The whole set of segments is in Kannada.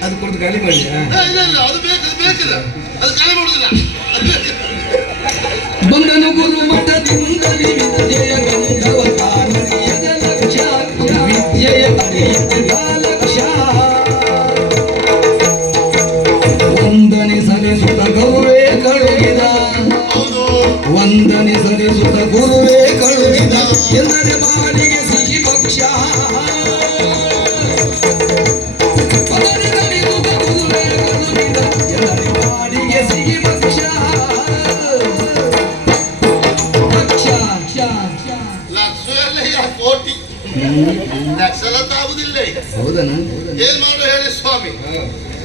ಅದು ಕುಡಿದು ಖಾಲಿ ಮಾಡಿ ಇಲ್ಲ ಇಲ್ಲ ಅದು ಬೇಕು ಅದು ಬೇಕಿಲ್ಲ. ಅದು ಕಲೆ ಮಾಡುದಿಲ್ಲ. ಬಂದನು ಗುರು ಮಠದಿಂದ ವಿದ್ಯೆಯ ಜಯ ತಾನರಿಯದ ವಂದನೆ ಸಲ್ಲಿಸುತ್ತ ಗುರುವೇ ಕಳುಹಿದ ಎಂದರೆ ಬಾಡಿಗೆ ಸಿಹಿ ತಾಗುದಿಲ್ಲ ಹೌದನ? ಏನ್ ಮಾಡು ಹೇಳಿ ಸ್ವಾಮಿ?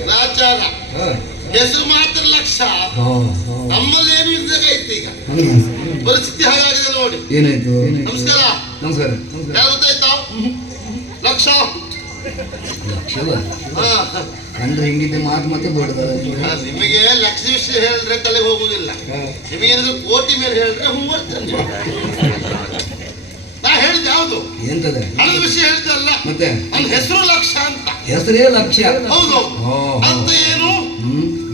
ರಾಚಾರ ಹೆಸರು ಪರಿಸ್ಥಿತಿ ಹಾಗಾಗಿದೆ ನೋಡಿ. ಏನಾಯ್ತು? ನಮಸ್ಕಾರ. ನಮಸ್ಕಾರ. ಯಾರು ಗೊತ್ತಾಯ್ತಾ? ಲಕ್ಷ. ಕಂಡ್ರೆ ಹಿಂಗಿದ್ದೆ ಮಾತು ಮತ್ತೆ ದೊಡ್ಡದ ನಿಮಗೆ ಲಕ್ಷ ವಿಷಯ ಹೇಳಿದ್ರೆ ತಲೆ ಹೋಗುದಿಲ್ಲ ನಿಮಗೇನಾದ್ರು ಕೋಟಿ ಮೇಲೆ ಹೇಳಿದ್ರೆ ಹೂ ಬರ್ತೇನೆ ನಾ ಹೇಳಿದ್ದೆ ಯಾವುದು? ಎಂತದ? ಹಣದ ವಿಷಯ ಹೇಳಿದೆ ಅಲ್ಲ ಮತ್ತೆ? ನನ್ನ ಹೆಸರು ಲಕ್ಷ ಅಂತ. ಹೆಸರೇ ಲಕ್ಷ. ಹೌದು. ಅಂತ ಏನು?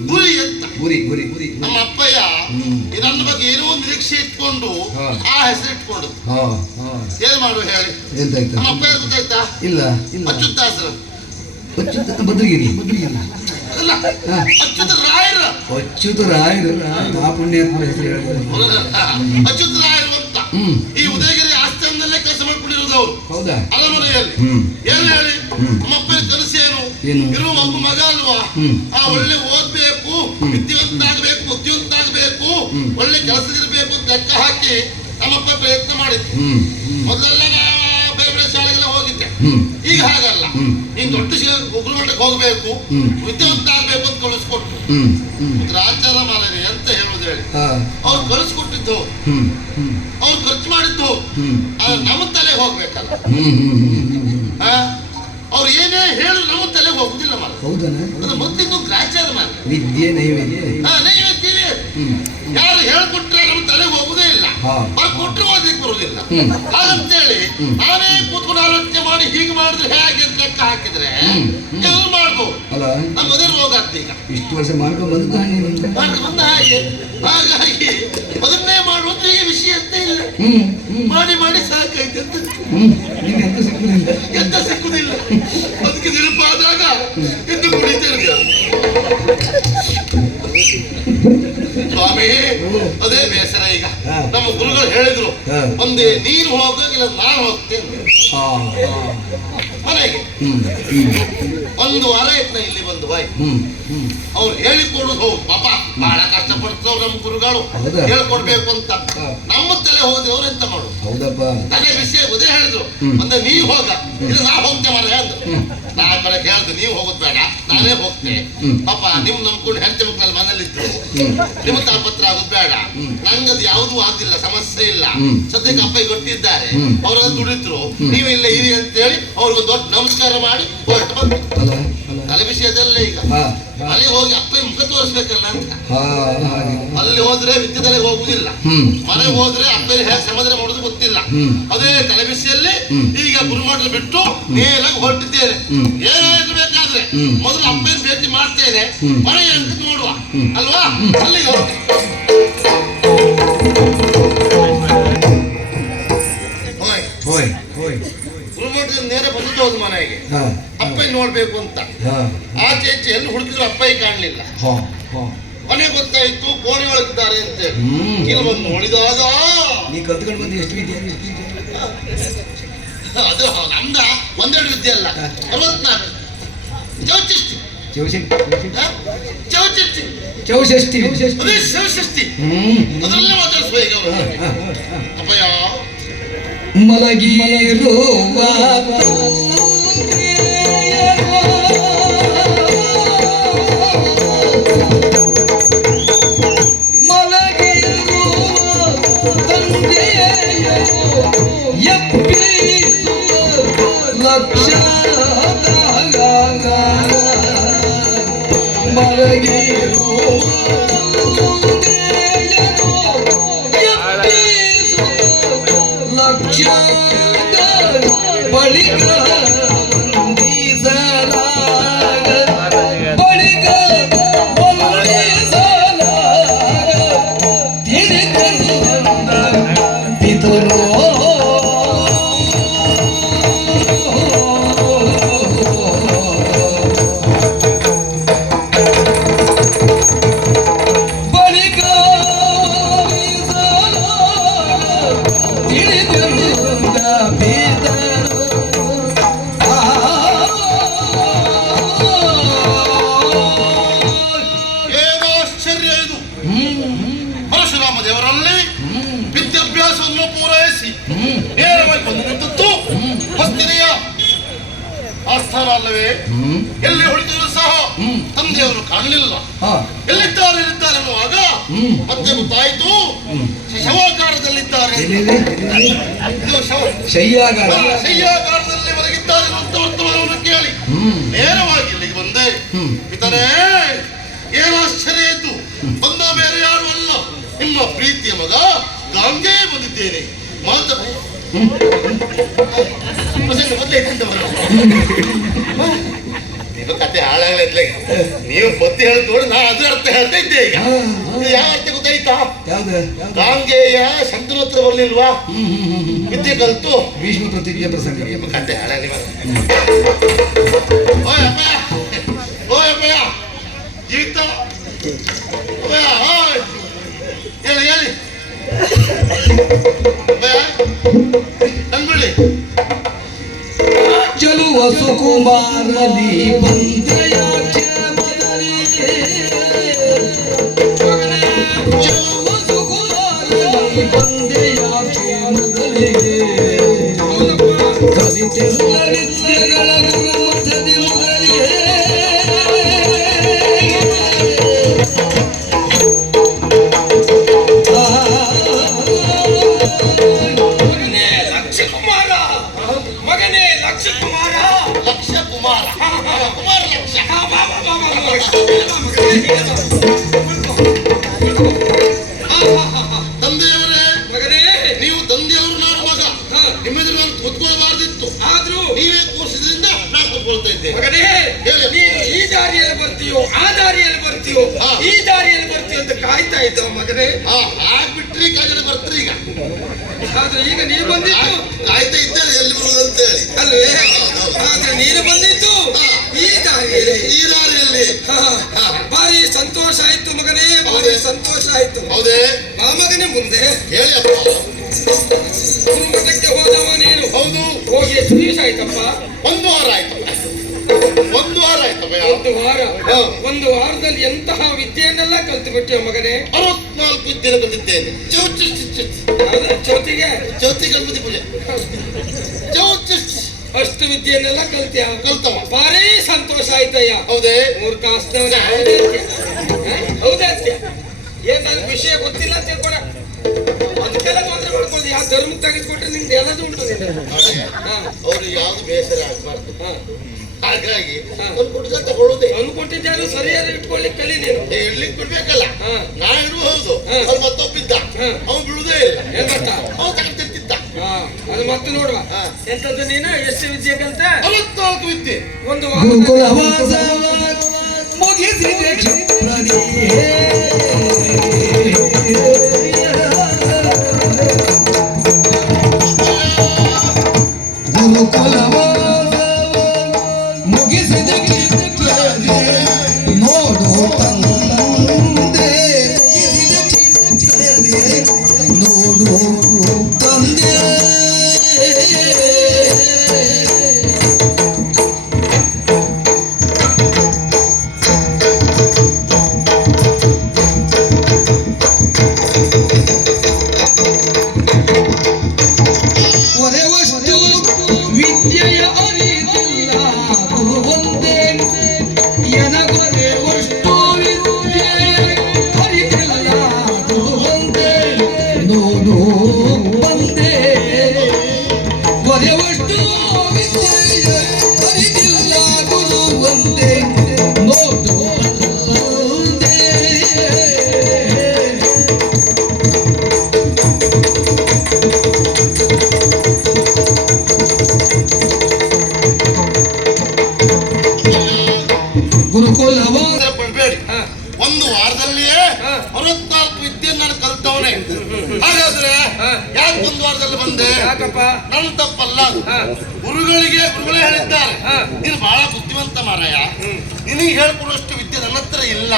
ಗುರಿ ಅಂತ. ಗುರಿ ಗುರಿ ಗುರಿ. ನಮ್ಮ ಅಪ್ಪಯ್ಯ ಇದನ್ನ ಬಗ್ಗೆ ಏನೋ ನಿರೀಕ್ಷೆ ಇಟ್ಕೊಂಡು. ಆ ಹೆಸರು ಇಟ್ಕೊಂಡು. ಏನ್ ಮಾಡು ಹೇಳಿ. ಅಪ್ಪ ಗೊತ್ತಾಯ್ತಾ? ಇಲ್ಲ ಅಚ್ಯುತ ಬದ್ರಿಗಿರಿ ಅಲ್ಲ ಹಾ. ಅಚ್ಯುತ ರಾಯರ. ಅಚ್ಯುತ ರಾಯರು. ಆ ಪುಣ್ಯಾತ್ಮ ಹೆಸರು ಹೇಳಿದ್ರು ಅಚ್ಯುತ ರಾಯರು ಅಂತ. ಈ ಉದಯಗಿರಿ ಆಸ್ಥಾನದಲ್ಲೇ ಕೆಲಸ ಮಾಡ್ಕೊಂಡಿರೋದು ಅವರು. ಹೌದಾ? ಅರಮನೆಯಲ್ಲಿ ಹ್ಮ್. ಏನು ಹೇಳಿ? ಹ್ಮ್. ನಮ್ಮ ಅಪ್ಪನ ಕನಸೇನು? ಏನು? ಇರುವ ಮಗ ಅಲ್ವಾ. ಆ ಒಳ್ಳೆ ಓದ್ಬೇಕು ಬುದ್ಧಿವಂತಾಗಬೇಕು ಹ್ಮ್. ಒಳ್ಳೆ ಕೆಲಸದಿರಬೇಕು ಅಂತ ಲೆಕ್ಕ ಹಾಕಿ ನಮ್ಮಪ್ಪ ಪ್ರಯತ್ನ ಮಾಡಿದ್ವಿ. ಹ್ಮ್ ಮೊದಲೆಲ್ಲ ಬೇರೆ ಬೇರೆ ಶಾಲೆಗೆಲ್ಲ ಹೋಗಿದ್ದೆ. ಈಗ ಹಾಗಲ್ಲ. ನೀನ್ ದೊಡ್ಡ ಮಟ್ಟಕ್ಕೆ ಹೋಗ್ಬೇಕು. ವಿದ್ಯಾವಂತ ಆಗ್ಬೇಕು ಅಂತ ಕಳಿಸ್ಕೊಟ್ಟು ರಾಜ್ಯದ ಮಾಲನೆ ಎಂತ ಹೇಳುದು ಹೇಳಿ. ಅವ್ರು ಕಳಿಸ್ಕೊಟ್ಟಿದ್ದು. ಅವ್ರು ಖರ್ಚು ಮಾಡಿದ್ದು. ಆದ್ರೆ ನಮ್ಮ ತಲೆ ಹೋಗ್ಬೇಕಲ್ಲ? ಅವ್ರು ಏನೇ ಹೇಳು ನಮ್ಮ ತಲೆ ಹೋಗುದಿಲ್ಲ ಮಾಲ ಅದು ಮೊದಲಿದ್ದು ಗ್ರಾಚಾರ ಮಾರ ವಿದ್ಯೆ ನೈವೇದ್ಯ. ಕೊಟ್ಟರು ಅಂತೇಳಿ. ಹಾಗಂತೇಳಿ ನಾನೇ ಕೂತ್ಕೊಂಡು ಆಲೋಚನೆ ಮಾಡಿ ಹೀಗೆ ಮಾಡಿದ್ರೆ ಹೇಗೆ ಅಂತ ಲೆಕ್ಕ ಹಾಕಿದ್ರೆ. ಎಲ್ಲ ಮಾಡ್ಬೋದು. ಅದೇ ರೋಗ ಈಗ. ಇಷ್ಟು ವರ್ಷ ಮಾಡ್ಕೊಂಡು ಬಂದ ಹಾಗೆ ಬಂದ ಹಾಗೆ. ಹಾಗಾಗಿ ಅದನ್ನೇ ಮಾಡುವಂತ ಈಗ ವಿಷಯ ಅಂತ ಇಲ್ಲ. ಮಾಡಿ ಮಾಡಿ ಸಾಕಾಯ್ತು ಅಂತ. ಎಂತ ಸಿಕ್ಕುದಿಲ್ಲ? ಅದಕ್ಕೆ ನೆನಪಾದಾಗ ಎಂದು ಕುಡಿತೇನೆ ಸ್ವಾಮಿ ಅದೇ ಬೇಸರ. ನಮ್ಮ ಗುರುಗಳು ಹೇಳಿದ್ರು ಒಂದು ನೀನು ಹೋಗೋ ಇಲ್ಲ ನಾನು ಹೋಗ್ತೇನೆ ಮನೆಗೆ. ಒಂದು ವಾರ ಆಯ್ತು ನಾ ಇಲ್ಲಿ ಬಂದು ಬಾಯ್. ಅವ್ರು ಹೇಳಿಕೊಡುದು ಹೌದು ಪಾಪ ಬಹಳ ಕಷ್ಟಪಡ್ತಾವ್ ನಮ್ಮ ಗುರುಗಳು? ಹೇಳ್ಕೊಡ್ಬೇಕು ಅಂತ. ನಮ್ಮ ತಲೆ ಹೋದ್ರೆ ಅವ್ರು ಎಂತ ಮಾಡು ಹೌದಪ್ಪ. ನನಗೆ ವಿಷಯ ಉದೇ ಹೇಳಿದ್ರು ಒಂದ ನೀ ಹೋಗ. ಇಲ್ಲ ನಾ ಹೋಗ್ತೇವೆ ಮಾರ ಅಂದ್ರು. ನಾ ಬರ ಕೇಳ್ದೆ ನೀವು ಹೋಗೋದು ಬೇಡ ನಾನೇ ಹೋಗ್ತೇನೆ. ಪಾಪ ನಿಮ್ ನಂಬ್ಕೊಂಡು ಹೆಂಡತಿ ಮಕ್ಕಳಲ್ಲಿ ಮನೇಲಿದ್ರು ಹ್ಮ್. ನಿಮ್ಮ ತಾಪತ್ರ ಆಗೋದು ಬೇಡ. ನಂಗದು ಯಾವ್ದು ಆಗಿಲ್ಲ ಸಮಸ್ಯೆ ಇಲ್ಲ. ಸದ್ಯಕ್ಕೆ ಅಪ್ಪ ಕೊಟ್ಟಿದ್ದಾರೆ ಅವ್ರಲ್ಲಿ ದುಡಿದ್ರು. ನೀವು ಇಲ್ಲ ಇರಿ ಅಂತೇಳಿ ಅವ್ರಿಗೆ ದೊಡ್ಡ ನಮಸ್ಕಾರ ಮಾಡಿ ಹೊರಟು ತಲೆ ವಿಷಯದಲ್ಲೇ ಈಗ. ಅಲ್ಲಿ ಹೋಗಿ ಅಪ್ಪನ ಮುಖ ತೋರಿಸ್ಬೇಕಲ್ಲ ಅಂತ. ಅಲ್ಲಿ ಹೋದ್ರೆ ವಿದ್ಯೆ ತಲೆಗೆ ಹೋಗುದಿಲ್ಲ ಮನೆಗೆ ಹೋದ್ರೆ ಅಪ್ಪನ ಹೇಗೆ ಸಮಾಧಾನ ಮಾಡೋದು ಗೊತ್ತಿಲ್ಲ. ಅದೇ ತಲೆಬಿಸಿಯಲ್ಲಿ ಹ್ಮ್. ಈಗ ಗುರುಮಠ ಬಿಟ್ಟು ನೇರಾಗಿ ಹೊರಟಿದ್ದೇನೆ. ಏನಾಗಬೇಕಾದ್ರೆ ಹ್ಮ್. ಮೊದಲು ಅಪ್ಪನ ಭೇಟಿ ಮಾಡ್ತೇನೆ. ಮನೆ ಅಂತ ನೋಡುವ. ಅಲ್ವಾ? ಅಲ್ಲಿಗೆ ಹೋಗಿ. ಹೋಯ್. ಹೋಯ್. ಹೋಯ್. ಗುರುಮಠದಿಂದ ನೇರ ಬಂದಿದ್ದು ಹೌದು ಮನೆಗೆ. ನೋಡ್ಬೇಕು ಅಂತ. ಆಚೆ ಈಚೆ ಎಲ್ಲಿ ಹುಡುಕಿದ್ರು ಅಪ್ಪಯ್ಯ ಕಾಣಲಿಲ್ಲ. ಮನೆ ಗೊತ್ತಾಯ್ತು ಕೋಣೆ ಒಳಗಿದ್ದಾರೆ ಅಂತ. ಇಲ್ಲಿ ಬಂದು ನೋಡಿದಾಗ? ನೀ ಕಲ್ತ್ಕೊಂಡು ಬಂದು ಎಷ್ಟು ವಿದ್ಯೆ ಅದು ನಮ್ದ ಒಂದೆರಡು ವಿದ್ಯೆ ಅಲ್ಲ. ಅರವತ್ನಾಲ್ಕು. ಚೌಚಿಷ್ಟಿ? ಚೌಚಿಷ್ಟಿ ಚೌಷಷ್ಟಿ ಅದೇ ಶಿವಷಷ್ಟಿ ಅದರಲ್ಲೇ ಮಾತಾಡಿಸುವ ಈಗ ಅವರು. ಹಾ, ಹಾ. ಮಲಗಿರುವ ಲಕ್ಷ ಬಳಿಕ ಆಸ್ಥಾನ ಅಲ್ಲವೇ ಎಲ್ಲಿ ಹೊಳಿದರೂ ಸಹ ತಂದೆಯವರು ಕಾಣಲಿಲ್ಲ. ಎಲ್ಲಿದ್ದಾರೆ ಎಲ್ಲಿದ್ದಾರೆ ಅನ್ನುವಾಗ ಮತ್ತೆ ಗೊತ್ತಾಯಿತು. ಶವಾಕಾರದಲ್ಲಿದ್ದಾರೆ ಇದು ಶವ- ಶಯ್ಯಾಗಾರ. ಆ, ಶಯ್ಯಾಗಾರದಲ್ಲಿ ಮಲಗಿದ್ದಾರೆ ಅಂತ ವರ್ತಮಾನವನ್ನು ಕೇಳಿ. ನೇರವಾಗಿ ಇಲ್ಲಿಗೆ ಬಂದೆ. ಹ್ಮ್. ಇತನೇ ಏನು ಆಶ್ಚರ್ಯ ಇತ್ತು ಬಂದ ಬೇರೆ ಯಾರು ಅಲ್ಲ. ನಿಮ್ಮ ಪ್ರೀತಿಯ ಮಗ ಗಾಂಗೆ ಬಂದಿದ್ದೇನೆ. ಮಾತ ಪ್ರಸಂಗ ಮೊದಲೇ ಕಂಡವರು ಇದು ಕತೆ ಹಾಳಾಗ್ಲೈತ್ಲೆ ನೀವು ಬುದ್ಧಿ ಹೇಳಿದ್ ನೋಡಿ ನಾ ಅದ್ರ ಅರ್ಥ ಹೇಳ್ತಾ ಇದ್ದೆ ಈಗ ಯಾವ ಅರ್ಥ ಗೊತ್ತಾಯ್ತಾ? ಗಾಂಗೆಯ ಶಂಕರ ಹತ್ರ ಬರ್ಲಿಲ್ವಾ. ವಿದ್ಯೆ ಕಲ್ತು ಭೀಷ್ಮ ಪ್ರತಿಜ್ಞೆ ಪ್ರಸಂಗ ಕತೆ ಹಾಳಾಗಿ ಬರ ಓಯ್ ಅಪ್ಪಯ್ಯ ಓಯ್ ಅಪ್ಪಯ್ಯ ಜೀವಿತ ಅಪ್ಪಯ್ಯ ಹೇಳಿ ಹೇಳಿ ಅಪ್ಪಯ್ಯ ಚಲುವ ಸುಕುಮಾರಲಿ ಬಂದಯ ಕ್ಷೇಮದಲ್ಲಿ. ಚಲುವ ಸುಕುಮಾರಲಿ ಬಂದೆಯ ಕ್ಷೇಮದಲ್ಲಿ. ಕಲಿತೆಲ್ಲ ತಂದೆಯವರೇ ಮಗನೇ ನೀವು ತಂದೆಯವರು ನಾನು ಮಗ. ಹಾ. ನಿಮ್ಮೆದುರು ನಾನು ಕೂತ್ಕೊಳ್ಬಾರ್ದಿತ್ತು. ಆದ್ರೂ ನೀವೇ ಕೂರಿಸಿದ್ರಿಂದ ನಾನು ಕೂತ್ಕೊಳ್ತಾ ಇದ್ದೆ ಮಗನೇ ಹೇಳು. ನೀನು ಈ ದಾರಿಯಲ್ಲಿ ಬರ್ತೀಯೋ ಆ ದಾರಿಯಲ್ಲಿ ಬರ್ತೀಯೋ. ಈ ದಾರಿಯಲ್ಲಿ ಬರ್ತೀಯೋ ಅಂತ ಕಾಯ್ತಾ ಇದ್ದವ ಮಗನೇ. ಆ ಆಗ್ಬಿಟ್ರಿ ಕಾಜಡೆ ಬರ್ತೀರಿ ಈಗ. ಆದ್ರೆ ಈಗ ನೀನು ಬಂದಿದ್ದು. ಕಾಯ್ತಾ ಇದ್ದೆ ಎಲ್ಲಿ ಅಂತ ಹೇಳಿ. ಅಲ್ವೇ ಆದ್ರೆ ನೀನು ಬಂದಿದ್ದು. ಈ ದಾರಿಯಲ್ಲಿ ಈ ಭಾರಿ ಸಂತೋಷ ಆಯ್ತು ಮಗನೇ ಬಾರಿ ಸಂತೋಷ ಆಯ್ತು. ಹೌದೇ. ಆ ಮಗನೇ ಮುಂದೆ. ಹೇಳಿ ಹೋದವ ನೀನು. ಹೌದು. ಹೋಗಿ ಎಷ್ಟು ದಿವಸ ಆಯ್ತಪ್ಪ. ಒಂದು ವಾರ ಆಯ್ತು. ಒಂದು ವಾರ ಆಯ್ತಪ್ಪ ಒಂದು ವಾರ. ಒಂದು ವಾರದಲ್ಲಿ ಎಂತಹ ವಿದ್ಯೆಯನ್ನೆಲ್ಲ ಕಲ್ತು ಬಿಟ್ಟಿಯ ಮಗನೇ? ಅರವತ್ನಾಲ್ಕು ದಿನ ಬಂದಿದ್ದೇನೆ ಯಾವ್ದು? ಚೌತಿಗೆ? ಚೌತಿ ಗಣಪತಿ ಪೂಜೆ. ಅಷ್ಟು ವಿದ್ಯೆಯನ್ನೆಲ್ಲ ಕಲ್ತ್ಯ? ಕಲ್ತವ. ಭಾರಿ ಸಂತೋಷ ಆಯ್ತಯ್ಯ. ಹೌದೇ? ಮೂರ್ ಕಾಸ್ನವನ ಹೌದಾ ಏನ್ ನನ್ ವಿಷಯ ಗೊತ್ತಿಲ್ಲ ಅಂತ ತಿಳ್ಕೊಳ ಅದಕ್ಕೆಲ್ಲ ತೊಂದರೆ ಮಾಡ್ಕೊಂಡು ಯಾವ ಧರ್ಮ ತೆಗೆದುಕೊಟ್ರೆ ನಿಮ್ದು ಎಲ್ಲದೂ ಉಂಟು ಅವ್ರು ಯಾವ್ದು ಬೇಸರ ಆಗ್ಬಾರ್ದು. ಹಾಗಾಗಿ ಹುಡುಗ ತಗೊಳ್ಳೋದೇ ಸರಿಯಾದ ಸರಿಯಾಗಿ ಇಟ್ಕೊಳ್ಳಿಕ್ಕೆ ಕಲಿ ನೀನು. ಇರ್ಲಿಕ್ಕೆ ಬಿಡ್ಬೇಕಲ್ಲ. ನಾ ಇರುವ ಹೌದು ಮತ್ತೊಬ್ಬಿದ್ದ. ಅವ್ನು ಬಿಡುದೇ ಇಲ್ಲ. ಅದು ಮತ್ತೆ ನೋಡುವ. ಹಾ. ಎಂತದ್ದು ನೀನು? ಎಷ್ಟು ವಿದ್ಯೆ ಕಲ್ತ ಅರವತ್ನಾಲ್ಕು ವಿದ್ಯೆ. ಒಂದು ಗುರುಕುಲ ವಾರ ವಾಸ ಮುಗಿಸಿದೆ ಗುರುಕುಲ Yeah. ಯಾಕಪ್ಪ? ನನ್ನ ತಪ್ಪಲ್ಲ ಅದು. ಗುರುಗಳಿಗೆ ಗುರುಗಳೇ ಹೇಳಿದ್ದಾರೆ. ನೀನು ಬಹಳ ಬುದ್ಧಿವಂತ ಮಾರಾಯ. ನಿನಗೆ ಹೇಳ್ಕೊಡುವಷ್ಟು ವಿದ್ಯೆ ನನ್ನ ಹತ್ರ ಇಲ್ಲ.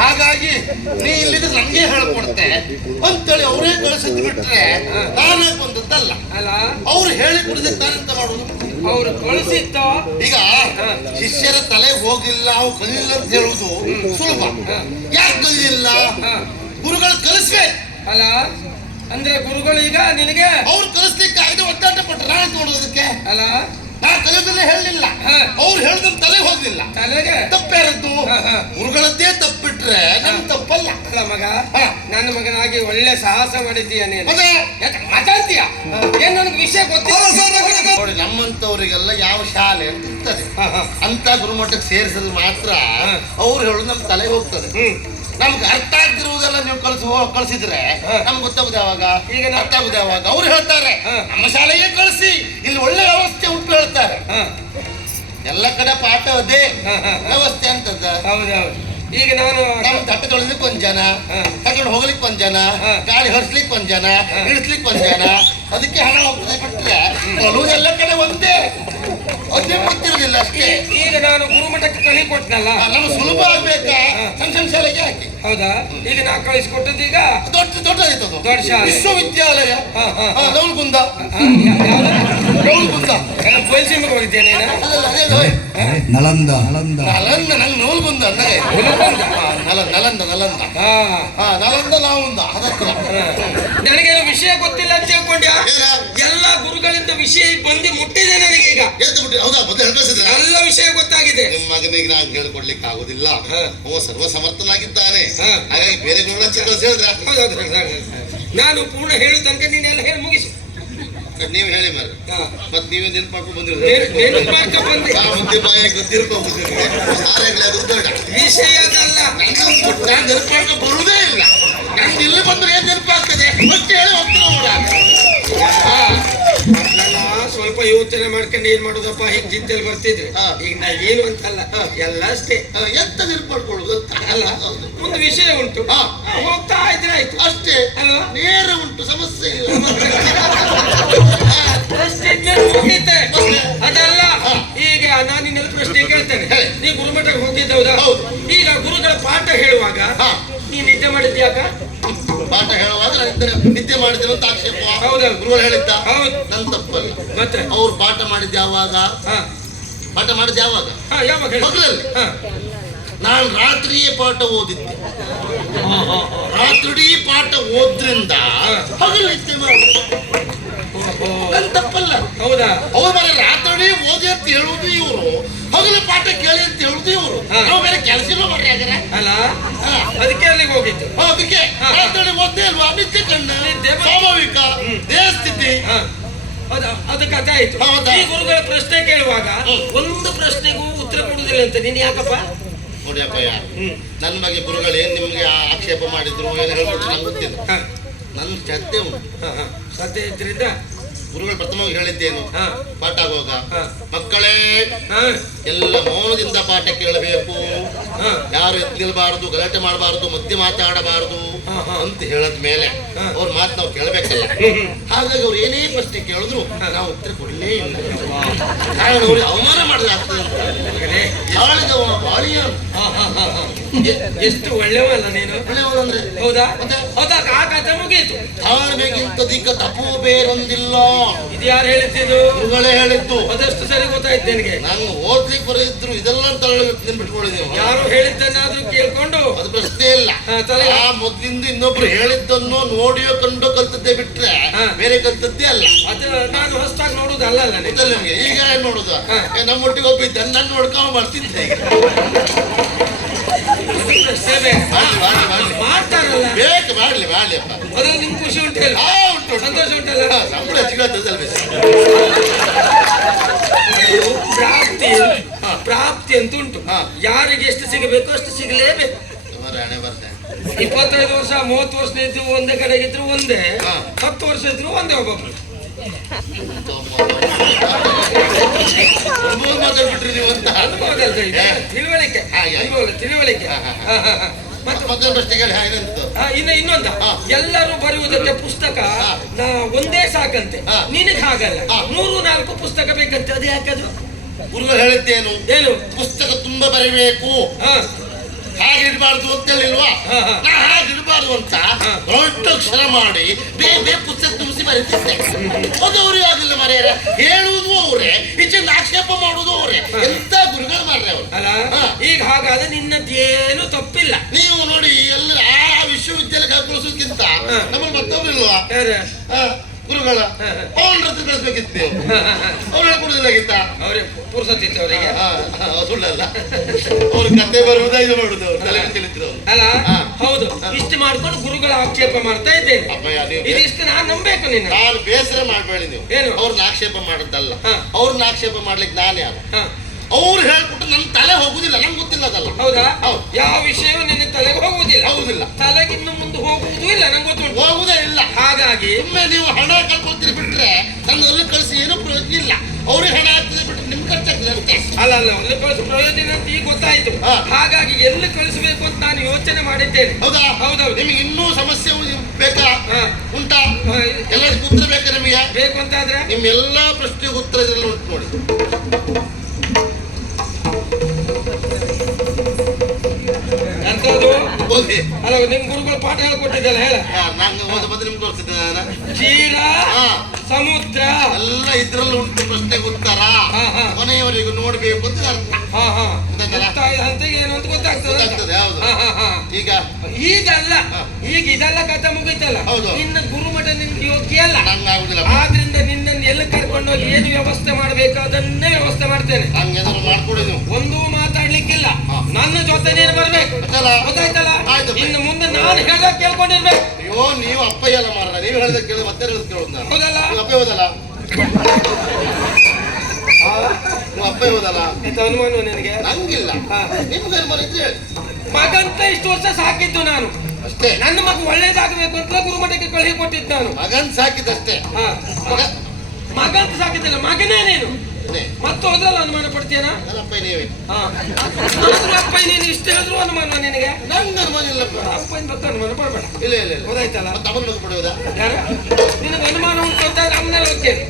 ಹಾಗಾಗಿ ನೀ ಇಲ್ಲಿದ್ರೆ ನಂಗೆ ಹೇಳ್ಕೊಡ್ತೆ. ಅಂತೇಳಿ ಅವರೇ ಕಳಿಸಿದ್ ಬಿಟ್ರೆ ನಾನೇ ಬಂದದ್ದಲ್ಲ. ಅವ್ರು ಹೇಳಿ ಕುಡಿದಕ್ಕೆ ಅಂತ ಮಾಡುದು. ಅವ್ರು ಕಳಿಸಿತ್ತು ಈಗ ಶಿಷ್ಯರ ತಲೆ ಹೋಗಿಲ್ಲ ಅವು ಕಲಿಲ್ಲ ಅಂತ ಹೇಳುದು ಸುಲಭ. ಯಾಕೆ ಕಲಿಯಿಲ್ಲ. ಗುರುಗಳು ಕಲಿಸ್ಬೇಕು. ಅಲ್ಲ? ಅಂದ್ರೆ ಗುರುಗಳು ಈಗ ನಿನಗೆ ಅವ್ರು ಕಲಿಸ್ಲಿಕ್ಕೆ ಐದು ಒತ್ತಾಟ ಪಟ್ರೆ. ನಾನು ನೋಡೋದಕ್ಕೆ ಅಲ್ಲ? ನಾ ಕಲಿಯೋದನ್ನ ಹೇಳಲಿಲ್ಲ. ಹಾ. ಅವ್ರು ಹೇಳ್ದಂತ ತಲೆ ಹೋಗ್ಲಿಲ್ಲ. ತಲೆಗೆ? ತಪ್ಪೇರದ್ದು ಹಾ, ಹಾ. ಗುರುಗಳದ್ದೇ ತಪ್ಪಿಟ್ರೆ ನಮ್ ತಪ್ಪಲ್ಲ. ಅಲ್ಲ ಮಗ. ನನ್ನ ಮಗನಾಗಿ ಒಳ್ಳೆ ಸಾಹಸ ಮಾಡಿದೀಯ ನೀನು. ಮಾತಾಡ್ತೀಯ ಏನ್ ನನಗೆ ವಿಷಯ ಗೊತ್ತಿಲ್ಲ? ನೋಡಿ ನಮ್ಮಂತವರಿಗೆಲ್ಲ ಯಾವ ಶಾಲೆ ಅಂತ ಇರ್ತದೆ ಹಾ, ಹಾ. ಅಂತ ಗುರುಮಠಕ್ಕೆ ಸೇರಿಸಿದ್ರೆ ಮಾತ್ರ. ಅವ್ರು ಹೇಳೋದು ನಮ್ ತಲೆ ಹೋಗ್ತದೆ. ಹ್ಮ್. ನಮ್ಗೆ ಅರ್ಥ ನೀವು ಕಳಿಸ್ ಕಳಿಸಿದ್ರೆ. ನಮ್ಗೆ ಗೊತ್ತಾಗುದು ಯಾವಾಗ ಈಗ ಅರ್ಥ ಆಗುದ ಯಾವಾಗ ಅವ್ರು ಹೇಳ್ತಾರೆ ನಮ್ಮ ಶಾಲೆಗೆ ಕಳಿಸಿ ಇಲ್ಲಿ ಒಳ್ಳೆ ವ್ಯವಸ್ಥೆ ಉಂಟು ಹೇಳ್ತಾರೆ. ಎಲ್ಲ ಕಡೆ ಪಾಠ ಅದೇ. ವ್ಯವಸ್ಥೆ ಅಂತದ. ಹೌದೌದು ಈಗ ನಾನು ನಮ್ ತಟ್ಟೆ ತೊಳೆದಕ್ಕೆ ಒಂದ್ ಜನ. ತಗೊಂಡು ಹೋಗ್ಲಿಕ್ಕೆ ಒಂದ್ ಜನ ಗಾಳಿ ಗಾಡಿ ಹೊರಿಸ್ಲಿಕ್ಕೆ ಒಂದ್ ಜನ. ಇಳಿಸ್ಲಿಕ್ಕೆ ಒಂದ್ ಜನ ಅದಕ್ಕೆ ಹಣ ಹೋಗ್ತದೆ. ಎಲ್ಲ ಕಡೆ ಒಂದೇ. ಅದೇ ಗೊತ್ತಿರೋದಿಲ್ಲ ಅಷ್ಟೇ. ಈಗ ನಾನು ಗುರುಮಠಕ್ಕೆ ಕಳಿ ಕೊಟ್ಟನಲ್ಲ ನಾನು ನಮ್ಗೆ ಸುಲಭ ಆಗ್ಬೇಕಾ? ಸಣ್ಣ ಸಣ್ಣ ಶಾಲೆಗೆ ಹಾಕಿ. ಹೌದಾ? ಈಗ ನಾನು ಕಳಿಸ್ಕೊಟ್ಟದ್ದು ಈಗ? ದೊಡ್ಡ ಅದು. ದೊಡ್ಡ ಶಾಲೆ. ವಿಶ್ವವಿದ್ಯಾಲಯ. ನೌಲ್ಗುಂದ ನವಲಗುಂದ ನಾನು? ಹೋಗಿದ್ದೇನೆ. ನಲಂದ ನಲಂದ ನಲಂದ ನಂಗೆ ನವಲಗುಂದ ಅಂದ್ರೆ. ನಲಂದ? ನಲಂದ ನಲಂದ ನಾವುಂದ. ಅದಕ್ಕೆ. ಹಾ. ನನಗೇನು ವಿಷಯ ಗೊತ್ತಿಲ್ಲ ಎದ್ದು ಬಿಟ್ರಿ ಹೌದಾ? ಮೊದಲು ಹೇಳ್ಕಳಿಸಿದ್ರ? ಎಲ್ಲ ವಿಷಯ ಗೊತ್ತಾಗಿದೆ. ನಿಮ್ಮ ಮಗನಿಗೆ ನಾನು ಹೇಳ್ಕೊಡ್ಲಿಕ್ಕೆ ಆಗುದಿಲ್ಲ. ಅವ ಸರ್ವ ಸಮರ್ಥನಾಗಿದ್ದಾನೆ. ಹಾಗಾಗಿ ಬೇರೆ ಗುರು ಹೇಳಿದ್ರ. ನಾನು ಪೂರ್ಣ ಹೇಳು ತನಕ ನೀನೆಲ್ಲ ಹೇಳಿ ಮುಗಿಸು. ನೀವು ಹೇಳಿ ಮರ. ಮತ್ ನೀವೇ ನೆನ್ಪು ಮಾಡ್ಕೊಂಡು ಬಂದಿರೋದು? ವಿಷಯ ಅದಲ್ಲ. ನಾನು ನೆನಪು ಮಾಡ್ಕೊಂಡು ಬರುವುದೇ ಇಲ್ಲ. ನಂಗೆ ಇಲ್ಲಿ ಬಂದ್ರೆ ಏನ್ ನೆನಪಾಗ್ತದೆ? ಮತ್ತೆ ಹೇಳಿ ಹೋಗ್ತೀನಿ ನೋಡ ಹಾ. ಮೊದ್ಲೆಲ್ಲ ಸ್ವಲ್ಪ ಯೋಚನೆ ಮಾಡ್ಕೊಂಡು ಏನ್ ಮಾಡುದಪ್ಪ? ಹೀಗೆ ಚಿಂತೆಲಿ ಬರ್ತಿದ್ರು. ಈಗ ನಾ ಏನು ಅಂತಲ್ಲ ಎಲ್ಲ ಅಷ್ಟೇ. ಎಂತ ನಿರ್ಪಡ್ಕೊಳ್ಳುದು ಅಲ್ಲ ಒಂದು ವಿಷಯ ಉಂಟು. ಹೋಗ್ತಾ ಇದ್ರೆ ಆಯ್ತು. ಅಷ್ಟೇ. ಅಲ್ಲ ನೇರ ಉಂಟು ಸಮಸ್ಯೆ ಇಲ್ಲ. ಮುಗೀತೆ ಮತ್ತೆ? ಅದಲ್ಲ. ಈಗ ನಾನು ಪ್ರಶ್ನೆ ಕೇಳ್ತೇನೆ. ನೀವು ನೀ ಗುರುಮಠಕ್ಕೆ ಹೋಗಿದ್ದೌದಾ? ಹೌದು. ಈಗ ಗುರುಗಳ ಪಾಠ ಹೇಳುವಾಗ. ನೀ ನಿದ್ದೆ ಮಾಡಿದ್ಯಾಕ ಪಾಠ ಹೇಳುವಾಗ ನಾನು ನಿದ್ದೆ- ಮಾಡಿದ್ದೇನೆ ಅಂತ ಆಕ್ಷೇಪ. ಹೌದೌದು. ಗುರುಗಳು ಹೇಳಿದ್ದ. ಹೌದು. ನನ್ ತಪ್ಪಲ್ಲ. ಮತ್ತೆ? ಅವ್ರು ಪಾಠ ಮಾಡಿದ್ದು ಯಾವಾಗ? ಪಾಠ ಮಾಡಿದ್ದು ಯಾವಾಗ? ಮಗಳಲ್ಲಿ ಯಾವಾಗ? ನಾನು ರಾತ್ರಿಯೇ ಪಾಠ ಓದಿದ್ದೆ. ರಾತ್ರಿ ಪಾಠ ಓದ್ರಿಂದ ಹಗಲು ನಿದ್ದೆ ಮಾಡಿ ನನ್ ತಪ್ಪಲ್ಲ ಹೌದಾ? ಅವ್ರ ಮನೆ ರಾತ್ರಿ ಓದಿ ಅಂತ ಹೇಳುದು ಇವರು. ಹಗಲ ಪಾಠ ಕೇಳಿ ಅಂತ ಹೇಳುದು ಇವರು. ನಾವು ಬೇರೆ ಕೆಲಸ ಮಾಡ್ರಿ ಹಾಗಾರೆ ಅಲ್ಲ. ಅದಕ್ಕೆ ಅಲ್ಲಿಗೆ ಹೋಗಿದ್ದು. ಅದಕ್ಕೆ. ರಾತ್ರಿ ಓದ್ದೇ ಅಲ್ವಾ ನಿತ್ಯ ಕಣ್ಣ. ಸ್ವಾಭಾವಿಕ. ದೇಹಸ್ಥಿತಿ ಅದ ಕಥೆ ಆಯ್ತು? ಈ ಗುರುಗಳ ಪ್ರಶ್ನೆ ಕೇಳುವಾಗ. ಒಂದು ಪ್ರಶ್ನೆಗೂ ಉತ್ತರ ಕೊಡುದಿಲ್ಲ ಅಂತ. ನೀನ್ ಯಾಕಪ್ಪ? ಯಾರು ನನ್ ನನ್ನ ಬಗ್ಗೆ ಗುರುಗಳು ಏನ್ ನಿಮ್ಗೆ ಆಕ್ಷೇಪ ಮಾಡಿದ್ರು ಏನು ಹೇಳ್ಬಿಟ್ರು ನಂಗೆ ಗೊತ್ತಿಲ್ಲ. ನನ್ನ ಶ್ರದ್ಧೆ ಸತ್ಯ ಇದ್ರಿಂದ ಗುರುಗಳು ಪ್ರಥಮವಾಗಿ ಹೇಳಿದ್ದೇನು. ಪಾಠ ಆಗುವಾಗ. ಮಕ್ಕಳೇ ಎಲ್ಲ ಮೌನದಿಂದ ಪಾಠ ಕೇಳಬೇಕು. ಹಾ. ಯಾರು ಎದ್ದು ನಿಲ್ಬಾರದು ಗಲಾಟೆ ಮಾಡಬಾರದು ಮಧ್ಯೆ ಮಾತಾಡಬಾರದು. ಅಂತ ಹೇಳದ ಮೇಲೆ. ಅವ್ರ ಮಾತು ನಾವು ಕೇಳಬೇಕಲ್ಲ. ಹಾಗಾಗಿ ಅವ್ರು ಏನೇ ಪ್ರಶ್ನೆ ಕೇಳಿದ್ರು ನಾವು ಉತ್ತರ ಕೊಡಲೇ ಇಲ್ಲ. ಕಾರಣ ಅವ್ರಿಗೆ ಅವಮಾನ ಮಾಡಿದ್ರೆ ಆಗ್ತದೆ ಬಾಳಿಯ? ಎಷ್ಟು ಒಳ್ಳೆಯವಲ್ಲ ನೀನು? ಒಳ್ಳೆಯವನಂದ್ರೆ? ಹೌದಾ? ಹೌದಾ? ಆ ಕಥೆ ಮುಗೀತು. ತಾಳ್ಮೆಗಿಂತ ದಿಕ್ಕ ತಪ್ಪು ಬೇರೊಂದಿಲ್ಲ. ಇದು ಯಾರು ಹೇಳಿದ್ದು ಗುರುಗಳೇ ಹೇಳಿದ್ದು. ಅದಷ್ಟು ಸರಿ ಗೊತ್ತಾಯ್ತು ನಿನಗೆ? ನಂಗೆ ಓದ್ಲಿಕ್ಕೆ ಬರೋದಿದ್ರು ಇದೆಲ್ಲ ಅಂತ ನೆನ್ಬಿಟ್ಕೊಳ್ಳಿ ನೀವು ಯಾರು ಹೇಳಿದ್ದನ್ನಾದ್ರೂ ಕೇಳ್ಕೊಂಡು ಮೊದ್ಲಿಂದ ಇನ್ನೊಬ್ರು ಹೇಳಿದ್ದನ್ನು ನೋಡಿಯೋ ಕಂಡು ಕಲ್ತದ್ದೇ ಬಿಟ್ರೆ. ಬೇರೆ ಕಲ್ತದ್ದೇ ಅಲ್ಲ. ಅದು ನಾನು ಹೊಸದಾಗಿ ಗೊತ್ತಲ್ಲ ನಿಮ್ಗೆ ಈಗ ಏನ್ ನೋಡುದು? ನಮ್ಮ ಒಟ್ಟಿಗೆ ನಮ್ಮೊಟ್ಟಿಗೆ ಒಬ್ಬ ಇದ್ದ ನನ್ನ ನೋಡ್ಕೊಂಡ್ ಬರ್ತಿದ್ದೆ ಮಾಡ್ತಾರಲ್ಲ. ಬೇಕು ಮಾಡ್ಲಿ ಮಾಡ್ಲಿ ಅಪ್ಪ. ಅದ್ರಲ್ಲಿ ನಿಮ್ ಖುಷಿ ಉಂಟಲ್ಲ ಉಂಟು ಉಂಟು. ಸಂತೋಷ ಉಂಟಲ್ಲ? ಸಂಬಳ. ಅದು ಪ್ರಾಪ್ತಿ ಪ್ರಾಪ್ತಿ ಅಂತ ಉಂಟು. ಹಾ. ಯಾರಿಗೆ ಎಷ್ಟು ಸಿಗಬೇಕು ಅಷ್ಟು ಸಿಗಲೇಬೇಕು. ಸುಮಾರು ಹಣೆ ಬರ್ತೆ ಇಪ್ಪತ್ತೈದು ವರ್ಷ ಮೂವತ್ತು ವರ್ಷ ಇದ್ರು ಒಂದೇ ಕಡೆಗೆ ಇದ್ರು ಒಂದೇ. ಹತ್ತು ವರ್ಷ ಇದ್ರು ಒಂದೇ ಒಬ್ಬೊಬ್ರು. ಮಾತಾಡ್ಬಿಟ್ರಿ ನೀವು ಅಂತ. ತಿಳುವಳಿಕೆ. ತಿಳುವಳಿಕೆ ಇನ್ನು ಇನ್ನೊಂದ. ಎಲ್ಲರೂ ಬರೆಯುವುದಕ್ಕೆ ಪುಸ್ತಕ ನಾ ಒಂದೇ ಸಾಕಂತೆ. ನಿನಗೆ ಹಾಗಲ್ಲ. ನೂರು ನಾಲ್ಕು ಪುಸ್ತಕ ಬೇಕಂತೆ ಅದು ಹಾಕದು ಗುರುಗಳು ಹೇಳುತ್ತೇನು? ಏನು? ಪುಸ್ತಕ ತುಂಬಾ ಬರಿಬೇಕು. ಹಾ ಹಾಗೆ ಇಡಬಾರ್ದು ಅಂತ ಹೇಳಿಲ್ವಾ. ನಾ ಹಾಗೆ ಇಡಬಾರ್ದು ಅಂತ ದೊಡ್ಡ ಅಕ್ಷರ ಮಾಡಿ ಬೇ ಬೇ ಪುಸ್ತಕ ತುಂಬಿಸಿ ಬರೀತಿದ್ದೆ. ಅದು ಅವ್ರಿಗೆ ಆಗಿಲ್ಲ ಮರೆಯರ ಹೇಳುವುದು ಅವರೇ ಈಚೆಯಿಂದ ಆಕ್ಷೇಪ ಮಾಡುವುದು ಅವರೇ. ಎಂತ ಗುರುಗಳು ಮಾಡ್ರೆ ಅವ್ರು. ಈಗ ಹಾಗಾದ್ರೆ ನಿನ್ನದೇನು ತಪ್ಪಿಲ್ಲ. ನೀವು ನೋಡಿ ಎಲ್ಲ ಆ ವಿಶ್ವವಿದ್ಯಾಲಯಕ್ಕೆ ಹಾಕುಳಿಸೋದಕ್ಕಿಂತ ಹಾ. ನಮ್ಮಲ್ಲಿ ಮತ್ತೊಬ್ರು ಇಲ್ವಾ ಗುರುಗಳ. ಅವನ ಹತ್ರ ಕಳಿಸ್ಬೇಕಿತ್ತು. ನೀವು ಅವ್ರು ಹೇಳ್ಕೊಡುದಿಲ್ಲಾಗಿತ್ತ ಅವ್ರಿಗೆ ಪುರ್ಸತ್ತಿತ್ತು ಅವರಿಗೆ. ಸುಳ್ಳಲ್ಲ. ಅವ್ರ ಕತೆ ಬರುವುದ ಇದು ನೋಡುದು? ಅವ್ರು ತಲೆ ತಿಳಿದ್ರು ಅವ್ರು. ಅಲ್ಲ ಹೌದು. ಇಷ್ಟು ಮಾಡ್ಕೊಂಡು ಗುರುಗಳ ಆಕ್ಷೇಪ ಮಾಡ್ತಾ ಇದ್ದೇನೆ. ನೀವು ಇದಿಷ್ಟು ನಾನು ನಂಬೇಕು ನಿನ್ನ. ನಾನು ಬೇಸರ ಮಾಡಬೇಡಿ ನೀವು. ಏನು? ಅವ್ರನ್ನ ಆಕ್ಷೇಪ ಮಾಡುದಲ್ಲ. ಅವ್ರನ್ನ ಆಕ್ಷೇಪ ಮಾಡ್ಲಿಕ್ಕೆ ನಾನು ಯಾರು. ಅವ್ರು ಹೇಳ್ಬಿಟ್ಟು ನನ್ನ ತಲೆ ಹೋಗುದಿಲ್ಲ. ನಂಗೆ ಗೊತ್ತಿಲ್ಲ ಅದಲ್ಲ. ಹೌದಾ? ಹೌದು. ಯಾವ ವಿಷಯವೂ ನಿನ್ನ ತಲೆಗೆ ಹೋಗುವುದಿಲ್ಲ. ಹೌದಿಲ್ಲ. ತಲೆಗಿನ್ನು ಮುಂದೆ ಹೋಗುವುದೂ ಇಲ್ಲ ನಂಗೆ ಗೊತ್ತುಂಟು. ಹೋಗುವುದೇ ಇಲ್ಲ. ಹಾಗಾಗಿ ಒಮ್ಮೆ ನೀವು ಹಣ ಕಳ್ಕೊಳ್ತೀರಿ ಬಿಟ್ರೆ ನನ್ನ ಅಲ್ಲಿ ಕಳಿಸಿ ಏನೂ ಪ್ರಯೋಜನ ಇಲ್ಲ. ಅವ್ರಿಗೆ ಹಣ ಆಗ್ತದೆ ಬಿಟ್ರೆ ನಿಮ್ ಖರ್ಚಾಗ್ತದೆ ಅಷ್ಟೇ. ಅಲ್ಲ ಅಲ್ಲ ಅಲ್ಲಿ ಕಳಿಸೋ ಪ್ರಯೋಜನ ಅಂತ ಈಗ ಗೊತ್ತಾಯ್ತು. ಹಾಗಾಗಿ ಎಲ್ಲಿ ಕಳಿಸಬೇಕು ಅಂತ ನಾನು ಯೋಚನೆ ಮಾಡಿದ್ದೇನೆ. ಹೌದಾ? ಹೌದೌದು. ನಿಮಗೆ ಇನ್ನೂ ಸಮಸ್ಯೆ ಬೇಕಾ. ಉಂಟಾ? ಎಲ್ಲರಿಗೂ ಉತ್ತರ ಬೇಕಾ ನಿಮಗೆ? ಬೇಕು ಅಂತ ಆದ್ರೆ ಎಲ್ಲಾ ಪ್ರಶ್ನೆಗೆ ಉತ್ತರ ಇದರಲ್ಲಿ ಉಂಟು ನೋಡಿ. ಓದಿ ಅಲ್ಲ ನಿಮ್ ಗುರುಗಳು ಪಾಠ ಹೇಳ್ಕೊಟ್ಟಿದ್ದಲ್ಲ ಹೇಳ. ನಂಗೆ ಓದ ಬಂದು ನಿಮ್ಗೆ ಕ್ಷೀರ ಸಮುದ್ರ. ಎಲ್ಲ ಇದ್ರಲ್ಲಿ ಉಂಟು ಪ್ರಶ್ನೆ ಉತ್ತರ. ಹಾ, ಹಾ. ಕೊನೆಯವರೆಗೂ ನೋಡ್ಬೇಕು ಅಂತ ಅರ್ಥ. ಹಾ ಅಂತ ಏನು ಅಂತ ಗೊತ್ತಾಗ್ತದೆ ಹೌದು. ಹಾ, ಹಾ, ಹಾ. ಈಗ? ಈಗಲ್ಲ. ಈಗ ಇದೆಲ್ಲ ಕಥೆ ಮುಗಿತಲ್ಲ. ಹೌದು. ನಿನ್ನ ಗುರುಮಠ ನಿನ್ಗೆ ಯೋಗ್ಯ ಅಲ್ಲ ಆಗುದಿಲ್ಲ. ಆದ್ರಿಂದ ನಿನ್ನನ್ನು ಎಲ್ಲ ಕರ್ಕೊಂಡೋಗಿ ಏನು ವ್ಯವಸ್ಥೆ ಮಾಡ್ಬೇಕು ಅದನ್ನೇ ವ್ಯವಸ್ಥೆ ಮಾಡ್ತೇನೆ. ಹಂಗೆ ಏನಾದ್ರು ಮಾಡ್ಕೊಡಿ ಒಂದು ಒಂದೂ ಮಾತಾಡ್ಲಿಕ್ಕಿಲ್ಲ. ನನ್ನ ಜೊತೆ ನೀನು ಬರ್ಬೇಕು? ಗೊತ್ತಾಯ್ತಲ್ಲ. ಇನ್ನು ಮುಂದೆ ನಾನು ಹೇಳ್ದಾಗ ಕೇಳ್ಕೊಂಡಿರ್ಬೇಕು. ಅಯ್ಯೋ ನೀವು ಅಪ್ಪಯ್ಯ ಎಲ್ಲ ಮಾರಲ್ಲ. ನೀವು ಹೇಳ್ದಾಗ ಕೇಳಿ ಮತ್ತೆ ಹೇಳೋದು ಕೇಳೋದು ನಾನು. ಹೌದಲ್ಲ? ಅಪ್ಪ ಹೋದಲ್ಲ? ಎಂತ ಅನುಮಾನ ನಿನಗೆ? ನಂಗಿಲ್ಲ. ನಿಮ್ಗೆ ಅನುಮಾನ ಇದ್ರೆ ಮಗಂತ ಇಷ್ಟು ವರ್ಷ ಸಾಕಿದ್ದು ನಾನು. ಅಷ್ಟೇ. ನನ್ನ ಮಗ ಒಳ್ಳೇದಾಗಬೇಕು ಅಂತ ಗುರುಮಠಕ್ಕೆ ಕಳುಹಿ ಕೊಟ್ಟಿದ್ದು ನಾನು. ಮಗನ್ ಸಾಕಿದ್ದಷ್ಟೇ. ಮಗಂತ ಸಾಕಿದ್ದಿಲ್ಲ ಮಗನೇ ನೀನು. ಮತ್ತೆ ಅದ್ರಲ್ಲಿ ಅನುಮಾನ ಪಡ್ತೀಯನ? ನನ್ನಪ್ಪ ನೀವೇ. ಅಪ್ಪ ನೀನು ಇಷ್ಟ ಹೇಳಿದ್ರು ಅನುಮಾನ ನಿನಗೆ? ನಂಗೆ ಅನುಮಾನ ಇಲ್ಲಪ್ಪ. ಅಪ್ಪನ ಬಗ್ಗೆ ಅನುಮಾನ ಪಡಬೇಡ. ಇಲ್ಲ ಇಲ್ಲ ಇಲ್ಲ. ಗೊತ್ತಾಯ್ತಲ್ಲ? ಅವನ ಬಗ್ಗೆ ಪಡೆಯೋದಾ ಯಾರ? ನಿನಗೆ ಅನುಮಾನ ಉಂಟು ಅಂತ ಅಮ್ಮನೆಲ್ಲ ಕೇಳಿ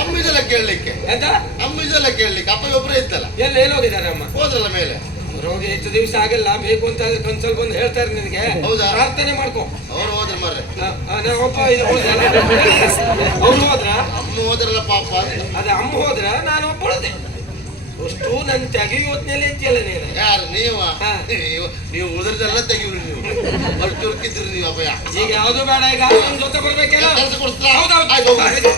ಅಮ್ಮ ಇದೆಲ್ಲ ಕೇಳಲಿಕ್ಕೆ. ಎಂತ? ಅಮ್ಮ ಇದೆಲ್ಲ ಕೇಳಲಿಕ್ಕೆ. ಅಪ್ಪ ಒಬ್ಬರೇ ಇತ್ತಲ್ಲ ಎಲ್ಲ ಎಲ್ಲಿ ಹೋಗಿದ್ದಾರೆ ಅಮ್ಮ? ಹೋದ್ರಲ್ಲ ಮೇಲೆ. ರೋಗಿ ಹೆಚ್ಚು ದಿವಸ ಆಗಲ್ಲ ಬೇಕು ಅಂತ ಕನ್ಸಲ್ ಸ್ವಲ್ಪ ಒಂದು ಹೇಳ್ತಾರೆ ನಿನಗೆ. ಹೌದಾ? ಪ್ರಾರ್ಥನೆ ಮಾಡ್ಕೊ. ಅವ್ರು ಹೋದ್ರೆ ಮಾರ್ರೆ. ನಾ ಒಬ್ಬ ಇದು ಹೋದ್ರಲ್ಲ ಅವ್ರು ಹೋದ್ರ? ಅಮ್ಮ ಹೋದ್ರಲ್ಲ ಪಾಪ. ಅದ ಅಮ್ಮ ಹೋದ್ರ ನಾನು ಒಪ್ಪ ಉಳ್ದೆ ಅಷ್ಟು ನನ್ನ ತೆಗೆಯೋ ಹೊತ್ನಲ್ಲಿ ಇದೆಯಲ್ಲ ನೀನು. ಯಾರು? ನೀವ. ನೀವು ನೀವು ಉಳಿದ್ರದೆಲ್ಲ ತೆಗಿವ್ರಿ ನೀವು. ಅಷ್ಟು ಹುಡುಕಿದ್ರಿ ನೀವು ಅಪ್ಪಯ್ಯ ಈಗ ಯಾವುದು ಬೇಡ ಈಗ ನಿಮ್ ಜೊತೆ ಬರ್ಬೇಕೇನೋ ಕೆಲಸ ಕೊಡ್ತೀರಾ ಹೌದೌದು.